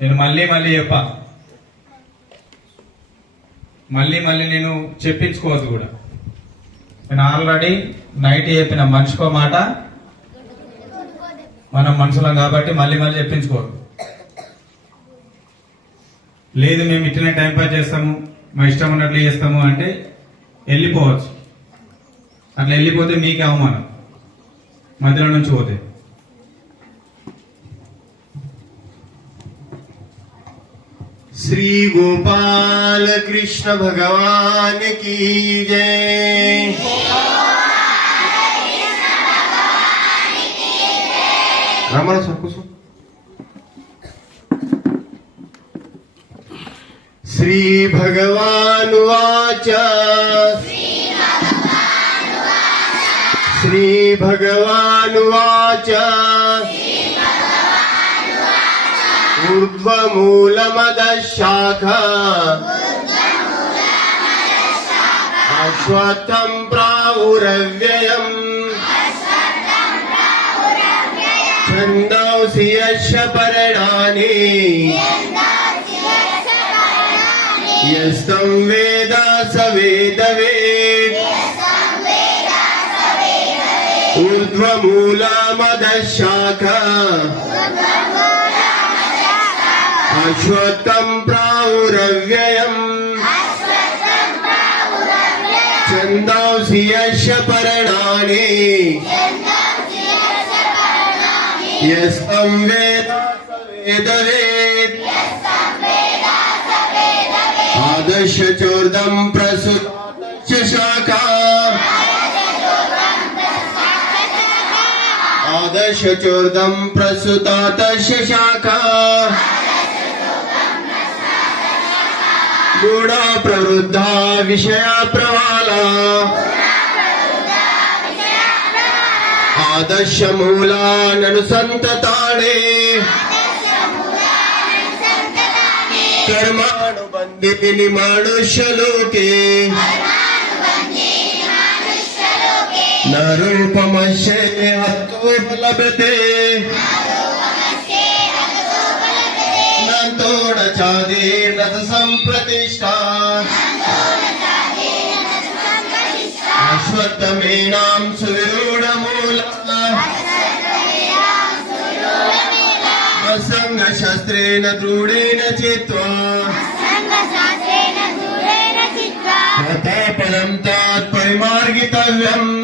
నేను మళ్ళీ చెప్పా, మళ్ళీ నేను చెప్పించుకోవద్దు కూడా. నేను ఆల్రెడీ నైట్ చెప్పిన మనిషికో మాట, మనం మనుషులం కాబట్టి మళ్ళీ చెప్పించుకోవద్దు. లేదు మేము ఇట్లనే టైం పాస్ చేస్తాము, మా ఇష్టం ఉన్నట్లు చేస్తాము అంటే వెళ్ళిపోవచ్చు. అట్లా వెళ్ళిపోతే మీకే అవమానం మధ్యలో నుంచి పోతే. श्री गोपाल कृष्ण भगवान की जय। रामाला सरकुसो। श्री भगवान वाच श्री भगवान वाच ऊर्ध्वमूलमदशाखा अश्वत्थं प्राहुरव्ययम् छन्दोऽसि यस्य पर्णानि यस्तं वेद स वेदवेत् ऊर्ध्वमूलमदशाखा अश्वत्थं प्राहुरव्ययम् छन्दोऽसि यस्य पर्णानि यस्तं वेद स वेदवेत् आदर्श चोर्दं प्रसुत शाखा आदर्श चोर्दं प्रसुता शाखा गुणा प्रवृद्धा विषया प्रवाला आदर्श मूलाननुसन्तताने कर्मानुबन्धिनि मनुष्यलोके न रूपमस्य हतोपलभते चादीर्नत संप्रतिष्ठा अश्वत्थमेनां सुविरूढमूला असङ्गशस्त्रेण दृढेन चित्वा यथा पदं तत् परिमार्गितव्यम्